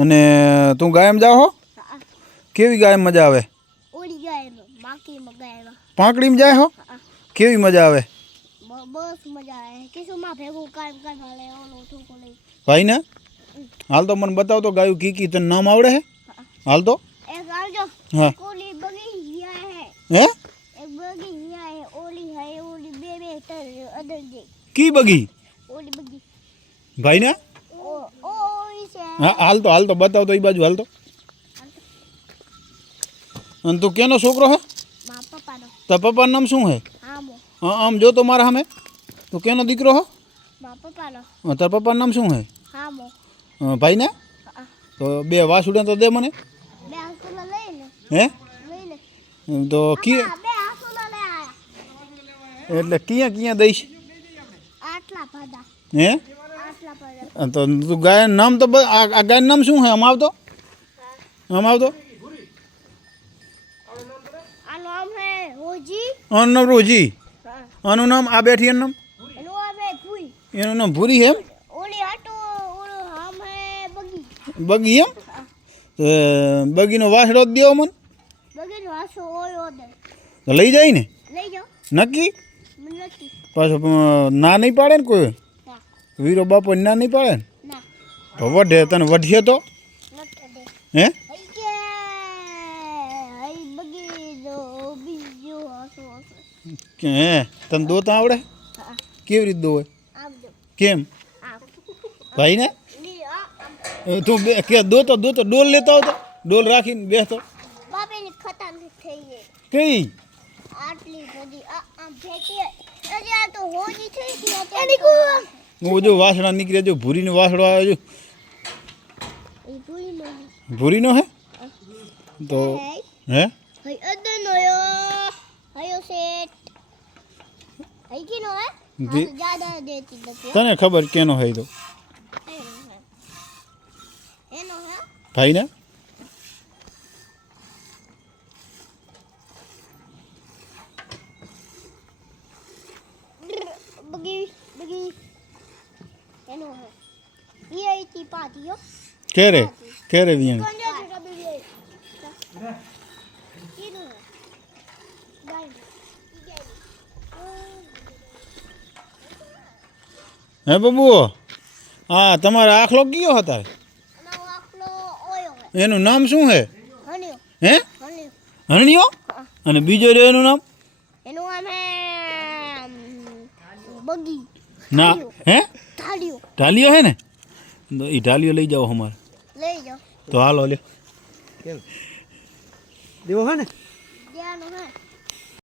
અને તું ગાયમ જાવ હો? કેવી ગાયમ મજા આવે? ઓલી ગાય માકીમાં ગાય પાંકડીમાં જાય હો? કેવી મજા આવે? બસ મજા આવે કિશુમાં ભેગું કામ હાલે ઓલો ઠોકો લઈ ભાઈ ને હાલ તો મને બતાવ તો ગાયું કી તને નામ આવડે હે? હાલ તો એક આવજો હા ઓલી બગી હિયા હે હે એક બગી હિયા હે ઓલી બે તર અદર જે કી બગી ઓલી બગી ભાઈ ને ઓઈ છે હા હાલ તો બતાવ તો એ બાજુ હાલ તો. અને તું કેનો છોકરો હે? મા પપ્પાનો. તાર પપ્પાનું નામ શું હે? હામો. આમ જો તો મારા સામે. તું કેનો દીકરો હો? મા પપ્પાનો. તાર પપ્પાનું નામ શું હે? હામો. ભાઈ ને તો બે વાસુડા તો દે મને. બે આસુલા લઈ લે. હે લઈ લે. તો કી બે આસુલા લે આયા એટલે ક્યાં દઈશ? આટલા ભાડા. હે આટલા ભાડા. તો તું ગાય નામ તો આ ગાયનું નામ શું હે? આમ આવતો આનું નામ હે રોજી. આનું નામ રોજી. આનું નામ આ બેઠી એનું નામ? એનું નામ હે ભૂઈ. એનું નામ ભૂરી હે એમ? ઓલી આટો ઓલો નામ હે બગી. બગી એમ? બગીનો વાસડો જ દેવો મને? બગીનો વાસો ઓયો દે. તો લઈ જાય ને? લઈ જાઓ. નક્કી? નક્કી. પાછો ના નહીં પાડે ને કોઈ? ના. વીરો બાપો ના નહીં પાડે ને? ના. તો વઢે તને વઢીએ તો? નક્કી દે. હે હઈ કે હઈ બગી જો બીજો વાસો કે હે તને દોતા આવડે? હા. કેવી રીતે દોવે? આમ જો. કેમ આમ. ભાઈ ને ની આ તું કે દોતો ડોલ લેતો આવતો? ડોલ રાખીને બેસતો? બાપેની ખતમ થઈ ગઈ. કઈ આટલી બધી આમ ભેટી અરે આ તો હોજી થઈ ગઈ એની કો હું જો વાસણા નીકળે જો ભૂરીનો વાસડો આવે જો એ ભૂઈ નો ભૂરીનો હે તો હે હઈ અદનો યો હયો સેટ હઈ કીનો હે જ્યાદા દેતી નથી તને ખબર કેનો હે તો એનો હે ભાઈ ને બગી એનો હે ઈ આઈતી પાટીયો કેરે વિયણ હે બબુ હા તમારા આખલો કયો હતા? એનું નામ શું હે? હે હરણિયો? અને બીજો રહ્યો એનું નામ? એનું નામ હે બગી ના હે ઢાલિયો. ઢાલિયો હે ને તો એ ઢાલિયો લઈ જાઓ અમારે. લઈ જાઓ તો હાલો લ્યો દેવો હે ને દેવાનો હે